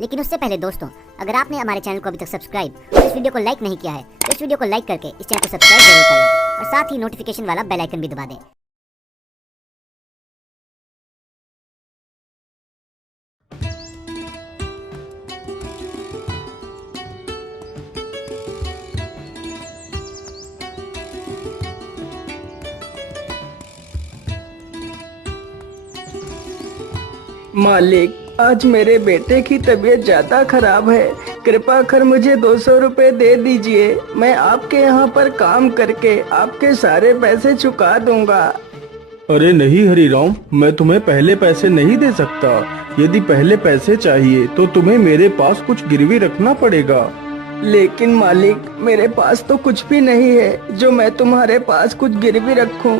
लेकिन उससे पहले दोस्तों, अगर आपने हमारे चैनल को अभी तक सब्सक्राइब और इस वीडियो को लाइक नहीं किया है तो इस वीडियो को लाइक करके इस चैनल को सब्सक्राइब जरूर कर लें और साथ ही नोटिफिकेशन वाला बेल आइकन भी दबा दें। मालिक, आज मेरे बेटे की तबीयत ज्यादा खराब है। कृपा कर मुझे 200 रुपए दे दीजिए। मैं आपके यहाँ पर काम करके आपके सारे पैसे चुका दूंगा। अरे नहीं हरिराम, मैं तुम्हें पहले पैसे नहीं दे सकता। यदि पहले पैसे चाहिए तो तुम्हें मेरे पास कुछ गिरवी रखना पड़ेगा। लेकिन मालिक, मेरे पास तो कुछ भी नहीं है जो मैं तुम्हारे पास कुछ गिरवी रखूं।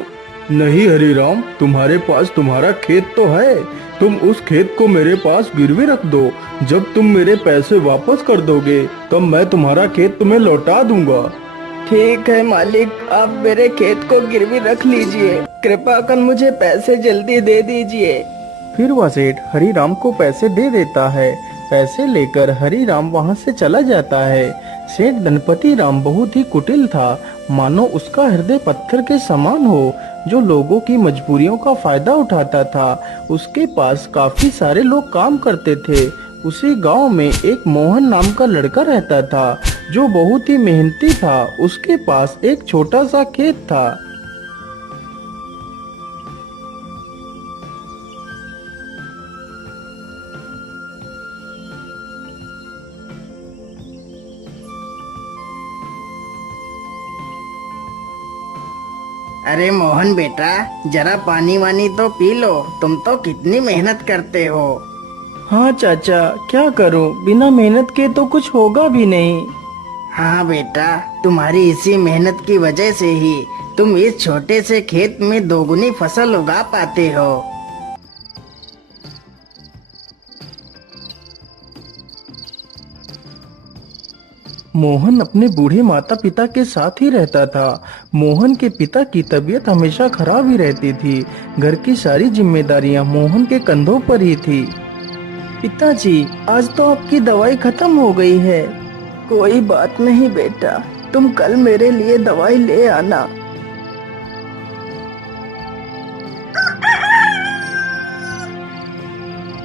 नहीं हरिराम, तुम्हारे पास तुम्हारा खेत तो है। तुम उस खेत को मेरे पास गिरवी रख दो। जब तुम मेरे पैसे वापस कर दोगे तब मैं तुम्हारा खेत तुम्हें लौटा दूंगा। ठीक है मालिक, आप मेरे खेत को गिरवी रख लीजिए। कृपा कर मुझे पैसे जल्दी दे दीजिए। फिर वह सेठ हरिराम को पैसे दे देता है। पैसे लेकर हरिराम वहाँ से चला जाता है। सेठ गणपति राम बहुत ही कुटिल था, मानो उसका हृदय पत्थर के समान हो, जो लोगों की मजबूरियों का फायदा उठाता था। उसके पास काफी सारे लोग काम करते थे। उसी गांव में एक मोहन नाम का लड़का रहता था, जो बहुत ही मेहनती था। उसके पास एक छोटा सा खेत था। अरे मोहन बेटा, जरा पानी वानी तो पी लो। तुम तो कितनी मेहनत करते हो। हाँ चाचा, क्या करूं, बिना मेहनत के तो कुछ होगा भी नहीं। हाँ बेटा, तुम्हारी इसी मेहनत की वजह से ही तुम इस छोटे से खेत में दोगुनी फसल उगा पाते हो। मोहन अपने बूढ़े माता पिता के साथ ही रहता था। मोहन के पिता की तबीयत हमेशा खराब ही रहती थी। घर की सारी जिम्मेदारियां मोहन के कंधों पर ही थी। पिताजी, आज तो आपकी दवाई खत्म हो गई है। कोई बात नहीं बेटा, तुम कल मेरे लिए दवाई ले आना।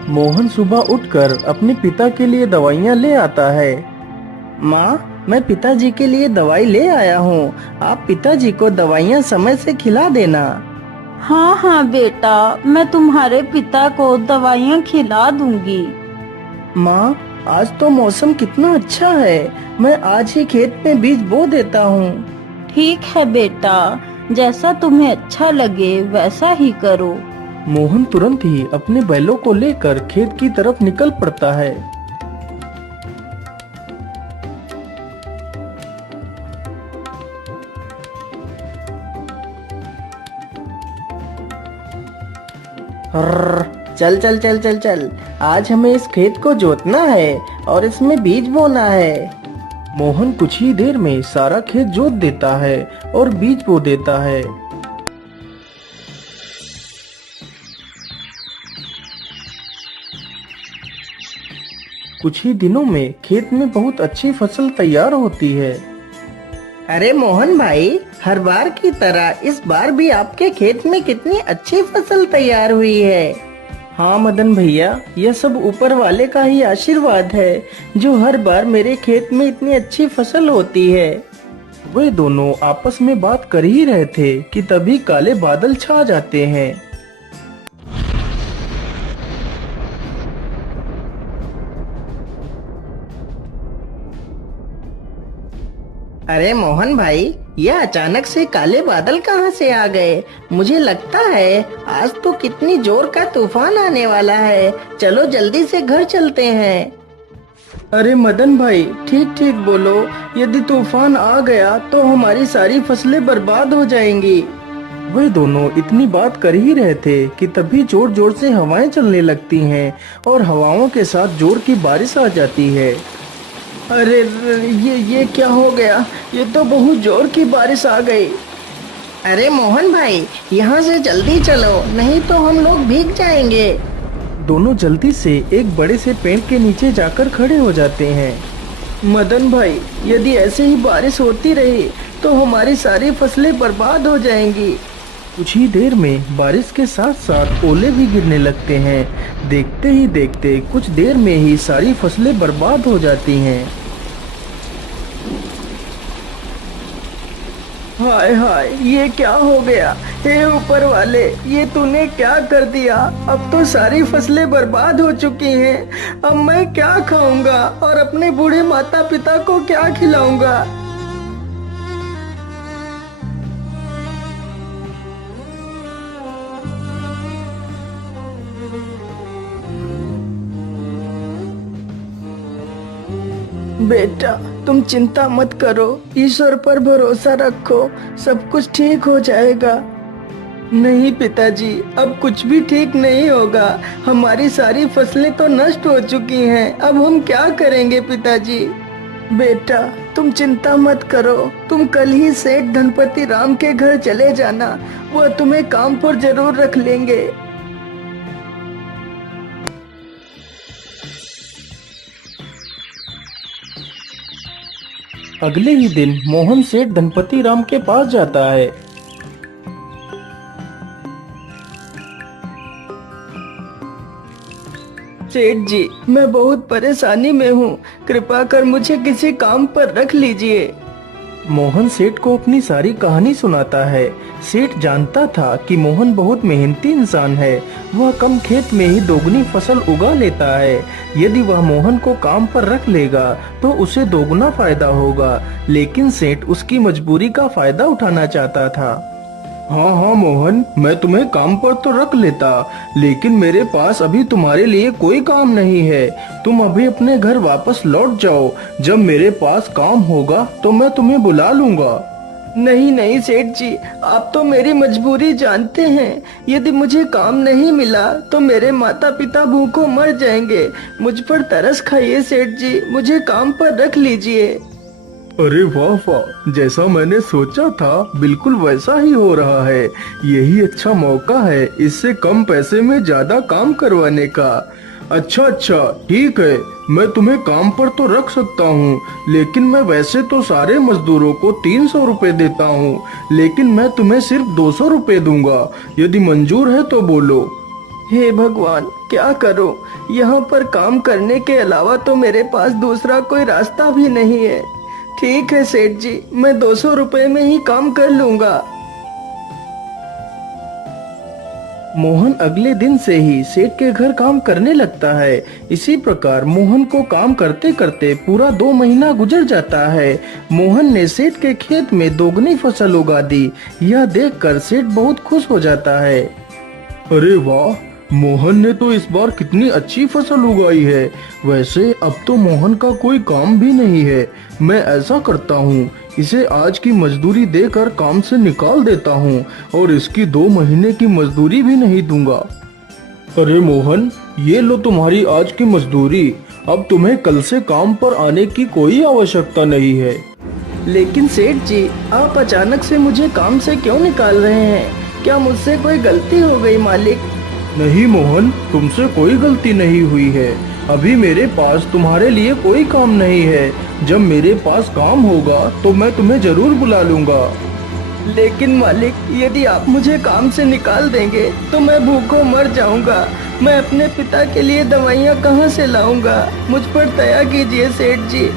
मोहन सुबह उठकर अपने पिता के लिए दवाइयां ले आता है। माँ, मैं पिताजी के लिए दवाई ले आया हूँ। आप पिताजी को दवाइयाँ समय से खिला देना। हाँ हाँ बेटा, मैं तुम्हारे पिता को दवाइयाँ खिला दूंगी। माँ, आज तो मौसम कितना अच्छा है। मैं आज ही खेत में बीज बो देता हूँ। ठीक है बेटा, जैसा तुम्हें अच्छा लगे वैसा ही करो। मोहन तुरंत ही अपने बैलों को लेकर खेत की तरफ निकल पड़ता है। चल चल चल चल चल, आज हमें इस खेत को जोतना है और इसमें बीज बोना है। मोहन कुछ ही देर में सारा खेत जोत देता है और बीज बो देता है। कुछ ही दिनों में खेत में बहुत अच्छी फसल तैयार होती है। अरे मोहन भाई, हर बार की तरह इस बार भी आपके खेत में कितनी अच्छी फसल तैयार हुई है। हाँ मदन भैया, यह सब ऊपर वाले का ही आशीर्वाद है, जो हर बार मेरे खेत में इतनी अच्छी फसल होती है। वे दोनों आपस में बात कर ही रहे थे कि तभी काले बादल छा जाते हैं। अरे मोहन भाई, यह अचानक से काले बादल कहाँ से आ गए? मुझे लगता है आज तो कितनी जोर का तूफान आने वाला है। चलो जल्दी से घर चलते हैं। अरे मदन भाई, ठीक ठीक बोलो। यदि तूफान आ गया तो हमारी सारी फसलें बर्बाद हो जाएंगी। वे दोनों इतनी बात कर ही रहे थे कि तभी जोर जोर से हवाएं चलने लगती हैं और हवाओं के साथ जोर की बारिश आ जाती है। अरे ये क्या हो गया? ये तो बहुत जोर की बारिश आ गई। अरे मोहन भाई, यहाँ से जल्दी चलो, नहीं तो हम लोग भीग जाएंगे। दोनों जल्दी से एक बड़े से पेड़ के नीचे जाकर खड़े हो जाते हैं। मदन भाई, यदि ऐसे ही बारिश होती रही तो हमारी सारी फसलें बर्बाद हो जाएंगी। कुछ ही देर में बारिश के साथ साथ ओले भी गिरने लगते हैं। देखते ही देखते कुछ देर में ही सारी फसलें बर्बाद हो जाती हैं। हाय हाय, ये क्या हो गया? हे ऊपर वाले, ये तूने क्या कर दिया? अब तो सारी फसलें बर्बाद हो चुकी हैं। अब मैं क्या खाऊंगा और अपने बूढ़े माता पिता को क्या खिलाऊंगा? बेटा, तुम चिंता मत करो, ईश्वर पर भरोसा रखो, सब कुछ ठीक हो जाएगा। नहीं पिताजी, अब कुछ भी ठीक नहीं होगा। हमारी सारी फसलें तो नष्ट हो चुकी हैं। अब हम क्या करेंगे पिताजी? बेटा, तुम चिंता मत करो। तुम कल ही सेठ धनपति राम के घर चले जाना, वह तुम्हें काम पर जरूर रख लेंगे। अगले ही दिन मोहन सेठ धनपति राम के पास जाता है। सेठ जी, मैं बहुत परेशानी में हूँ, कृपा कर मुझे किसी काम पर रख लीजिए। मोहन सेठ को अपनी सारी कहानी सुनाता है। सेठ जानता था कि मोहन बहुत मेहनती इंसान है। वह कम खेत में ही दोगुनी फसल उगा लेता है। यदि वह मोहन को काम पर रख लेगा तो उसे दोगुना फायदा होगा, लेकिन सेठ उसकी मजबूरी का फायदा उठाना चाहता था। हाँ हाँ मोहन, मैं तुम्हें काम पर तो रख लेता, लेकिन मेरे पास अभी तुम्हारे लिए कोई काम नहीं है। तुम अभी अपने घर वापस लौट जाओ। जब मेरे पास काम होगा तो मैं तुम्हें बुला लूंगा। नहीं नहीं सेठ जी, आप तो मेरी मजबूरी जानते हैं। यदि मुझे काम नहीं मिला तो मेरे माता पिता भूखों मर जाएंगे। मुझ पर तरस खाइए सेठ जी, मुझे काम पर रख लीजिए। अरे वाह वाह, जैसा मैंने सोचा था बिल्कुल वैसा ही हो रहा है। यही अच्छा मौका है इससे कम पैसे में ज्यादा काम करवाने का। अच्छा अच्छा ठीक है, मैं तुम्हें काम पर तो रख सकता हूँ, लेकिन मैं वैसे तो सारे मजदूरों को 300 रुपए देता हूँ, लेकिन मैं तुम्हें सिर्फ 200 रुपए दूंगा। यदि मंजूर है तो बोलो। हे भगवान, क्या करूं? यहाँ पर काम करने के अलावा तो मेरे पास दूसरा कोई रास्ता भी नहीं है। ठीक है सेठ जी, मैं 200 रुपए में ही काम कर लूंगा। मोहन अगले दिन से ही सेठ के घर काम करने लगता है। इसी प्रकार मोहन को काम करते करते पूरा 2 महीना गुजर जाता है। मोहन ने सेठ के खेत में दोगुनी फसल उगा दी। यह देखकर सेठ बहुत खुश हो जाता है। अरे वाह, मोहन ने तो इस बार कितनी अच्छी फसल उगाई है। वैसे अब तो मोहन का कोई काम भी नहीं है। मैं ऐसा करता हूँ, इसे आज की मजदूरी देकर काम से निकाल देता हूँ और इसकी 2 महीने की मजदूरी भी नहीं दूंगा। अरे मोहन, ये लो तुम्हारी आज की मजदूरी। अब तुम्हें कल से काम पर आने की कोई आवश्यकता नहीं है। लेकिन सेठ जी, आप अचानक से मुझे काम से क्यों निकाल रहे हैं? क्या मुझसे कोई गलती हो गई मालिक? नहीं मोहन, तुमसे कोई गलती नहीं हुई है। अभी मेरे पास तुम्हारे लिए कोई काम नहीं है। जब मेरे पास काम होगा तो मैं तुम्हें जरूर बुला लूंगा। लेकिन मालिक, यदि आप मुझे काम से निकाल देंगे तो मैं भूखों मर जाऊंगा। मैं अपने पिता के लिए दवाइयाँ कहाँ से लाऊंगा? मुझ पर दया कीजिए सेठ जी।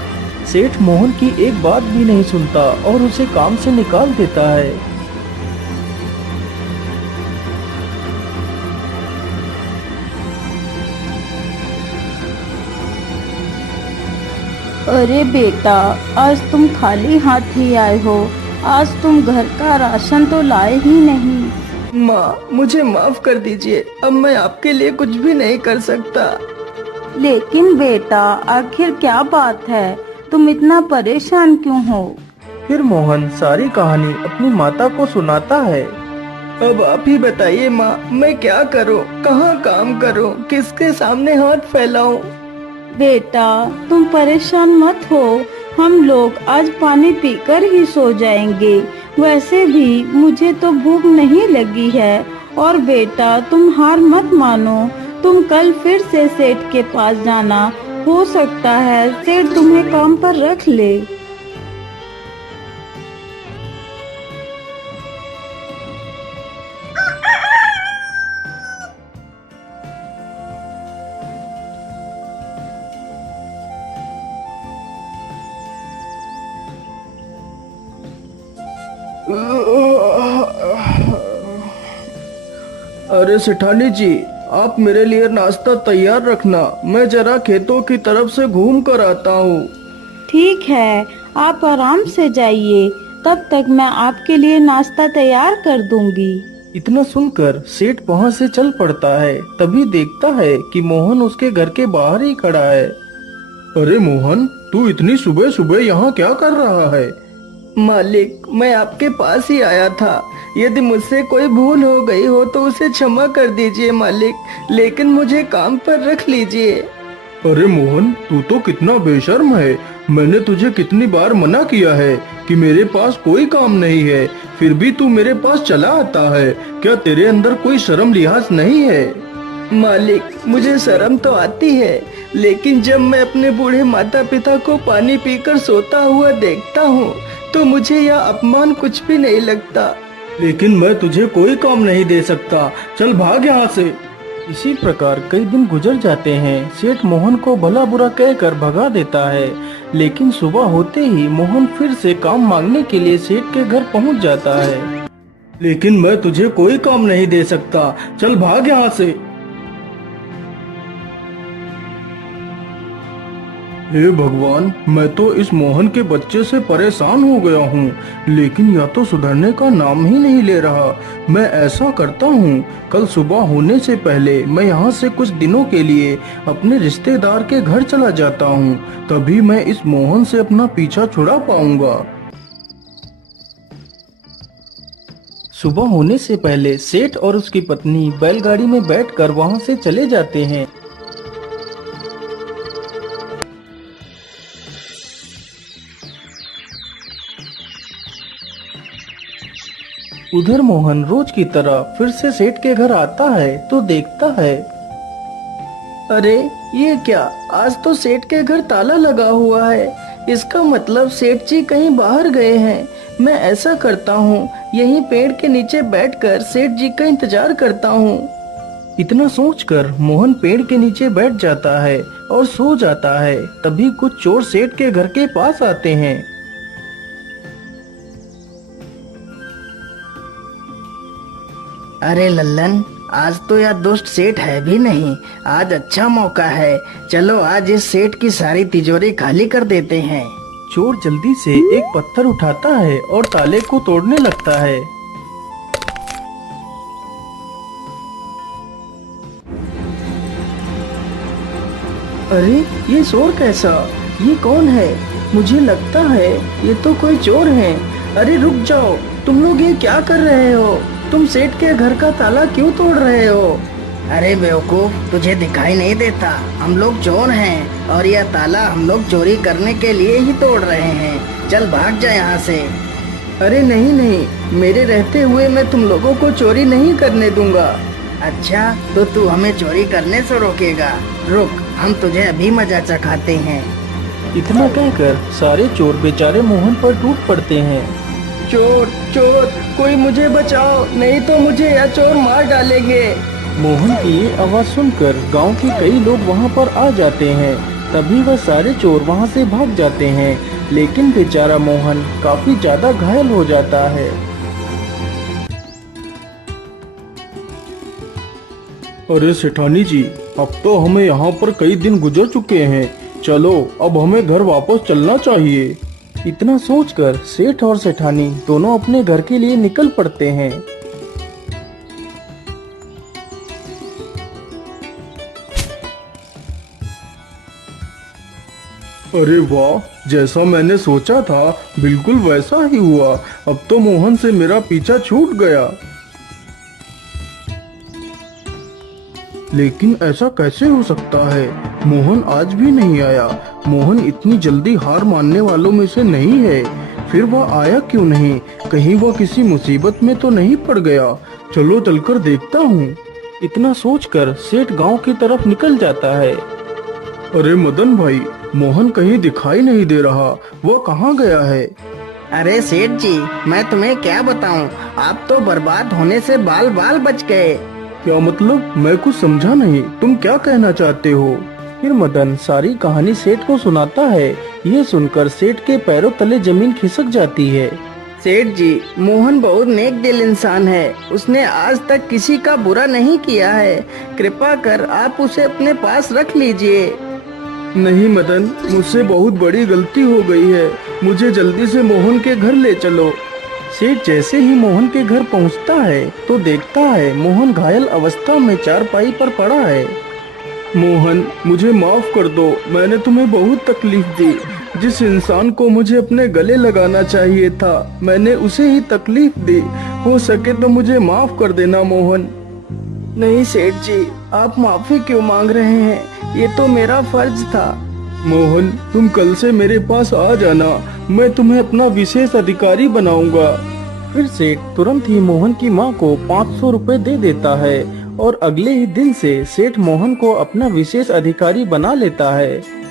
सेठ मोहन की एक बात भी नहीं सुनता और उसे काम से निकाल देता है। अरे बेटा, आज तुम खाली हाथ ही आए हो। आज तुम घर का राशन तो लाए ही नहीं। माँ, मुझे माफ कर दीजिए। अब मैं आपके लिए कुछ भी नहीं कर सकता। लेकिन बेटा, आखिर क्या बात है? तुम इतना परेशान क्यों हो? फिर मोहन सारी कहानी अपनी माता को सुनाता है। अब आप ही बताइए माँ, मैं क्या करूँ? कहाँ काम करूँ? किसके सामने हाथ फैलाऊं? बेटा, तुम परेशान मत हो। हम लोग आज पानी पीकर ही सो जाएंगे। वैसे भी मुझे तो भूख नहीं लगी है। और बेटा, तुम हार मत मानो। तुम कल फिर से सेठ के पास जाना, हो सकता है सेठ तुम्हें काम पर रख ले। अरे सेठानी जी, आप मेरे लिए नाश्ता तैयार रखना, मैं जरा खेतों की तरफ से घूम कर आता हूँ। ठीक है, आप आराम से जाइए, तब तक मैं आपके लिए नाश्ता तैयार कर दूंगी। इतना सुनकर सेठ वहाँ से चल पड़ता है। तभी देखता है कि मोहन उसके घर के बाहर ही खड़ा है। अरे मोहन, तू इतनी सुबह सुबह यहाँ क्या कर रहा है? मालिक, मैं आपके पास ही आया था। यदि मुझसे कोई भूल हो गई हो तो उसे क्षमा कर दीजिए मालिक, लेकिन मुझे काम पर रख लीजिए। अरे मोहन, तू तो कितना बेशर्म है। मैंने तुझे कितनी बार मना किया है कि मेरे पास कोई काम नहीं है, फिर भी तू मेरे पास चला आता है। क्या तेरे अंदर कोई शर्म लिहाज नहीं है? मालिक, मुझे शर्म तो आती है, लेकिन जब मैं अपने बूढ़े माता पिता को पानी पीकर सोता हुआ देखता हूँ तो मुझे यह अपमान कुछ भी नहीं लगता। लेकिन मैं तुझे कोई काम नहीं दे सकता, चल भाग यहाँ से। इसी प्रकार कई दिन गुजर जाते हैं। सेठ मोहन को भला बुरा कहकर भगा देता है, लेकिन सुबह होते ही मोहन फिर से काम मांगने के लिए सेठ के घर पहुँच जाता है। लेकिन मैं तुझे कोई काम नहीं दे सकता, चल भाग यहाँ से। हे भगवान, मैं तो इस मोहन के बच्चे से परेशान हो गया हूँ, लेकिन यह तो सुधरने का नाम ही नहीं ले रहा। मैं ऐसा करता हूँ, कल सुबह होने से पहले मैं यहाँ से कुछ दिनों के लिए अपने रिश्तेदार के घर चला जाता हूँ, तभी मैं इस मोहन से अपना पीछा छुड़ा पाऊंगा। सुबह होने से पहले सेठ और उसकी पत्नी बैलगाड़ी में बैठकर वहाँ से चले जाते हैं। उधर मोहन रोज की तरह फिर से सेठ के घर आता है तो देखता है, अरे ये क्या, आज तो सेठ के घर ताला लगा हुआ है। इसका मतलब सेठ जी कहीं बाहर गए हैं। मैं ऐसा करता हूँ, यहीं पेड़ के नीचे बैठकर सेठ जी का इंतजार करता हूँ। इतना सोचकर मोहन पेड़ के नीचे बैठ जाता है और सो जाता है। तभी कुछ चोर सेठ के घर के पास आते हैं। अरे लल्लन, आज तो यह दुष्ट सेठ है भी नहीं। आज अच्छा मौका है, चलो आज इस सेठ की सारी तिजोरी खाली कर देते हैं। चोर जल्दी से एक पत्थर उठाता है और ताले को तोड़ने लगता है। अरे ये शोर कैसा? ये कौन है? मुझे लगता है ये तो कोई चोर है। अरे रुक जाओ, तुम लोग ये क्या कर रहे हो? तुम सेठ के घर का ताला क्यों तोड़ रहे हो? अरे बेवकूफ, तुझे दिखाई नहीं देता? हम लोग चोर हैं और यह ताला हम लोग चोरी करने के लिए ही तोड़ रहे हैं। चल भाग जा यहाँ से। अरे नहीं नहीं, मेरे रहते हुए मैं तुम लोगों को चोरी नहीं करने दूंगा। अच्छा, तो तू हमें चोरी करने से रोकेगा? रुक, हम तुझे अभी मजा चखाते हैं। इतना कहकर सारे चोर बेचारे मोहन पर टूट पड़ते हैं। चोर चोर, कोई मुझे बचाओ, नहीं तो मुझे यह चोर मार डालेंगे। मोहन की ये आवाज सुनकर गांव के कई लोग वहां पर आ जाते हैं। तभी वह सारे चोर वहां से भाग जाते हैं, लेकिन बेचारा मोहन काफी ज्यादा घायल हो जाता है। अरे सेठानी जी, अब तो हमें यहाँ पर कई दिन गुजर चुके हैं, चलो अब हमें घर वापस चलना चाहिए। इतना सोचकर सेठ और सेठानी दोनों अपने घर के लिए निकल पड़ते हैं। अरे वाह, जैसा मैंने सोचा था बिल्कुल वैसा ही हुआ। अब तो मोहन से मेरा पीछा छूट गया। लेकिन ऐसा कैसे हो सकता है? मोहन आज भी नहीं आया। मोहन इतनी जल्दी हार मानने वालों में से नहीं है। फिर वह आया क्यों नहीं? कहीं वह किसी मुसीबत में तो नहीं पड़ गया? चलो चलकर देखता हूँ। इतना सोचकर सेठ गांव की तरफ निकल जाता है। अरे मदन भाई, मोहन कहीं दिखाई नहीं दे रहा, वो कहाँ गया है? अरे सेठ जी, मैं तुम्हें क्या बताऊं, आप तो बर्बाद होने से बाल बाल बच गए। क्या मतलब? मैं कुछ समझा नहीं, तुम क्या कहना चाहते हो? फिर मदन सारी कहानी सेठ को सुनाता है। ये सुनकर सेठ के पैरों तले जमीन खिसक जाती है। सेठ जी, मोहन बहुत नेक दिल इंसान है, उसने आज तक किसी का बुरा नहीं किया है, कृपा कर आप उसे अपने पास रख लीजिए। नहीं मदन, मुझसे बहुत बड़ी गलती हो गई है, मुझे जल्दी से मोहन के घर ले चलो। सेठ जैसे ही मोहन के घर पहुंचता है तो देखता है मोहन घायल अवस्था में चारपाई पर पड़ा है। मोहन, मुझे माफ कर दो, मैंने तुम्हें बहुत तकलीफ दी। जिस इंसान को मुझे अपने गले लगाना चाहिए था, मैंने उसे ही तकलीफ दी। हो सके तो मुझे माफ कर देना मोहन। नहीं सेठ जी, आप माफी क्यों मांग रहे हैं? ये तो मेरा फर्ज था। मोहन, तुम कल से मेरे पास आ जाना, मैं तुम्हें अपना विशेष अधिकारी बनाऊंगा। फिर सेठ तुरंत ही मोहन की माँ को 500 रुपए दे देता है और अगले ही दिन से सेठ मोहन को अपना विशेष अधिकारी बना लेता है।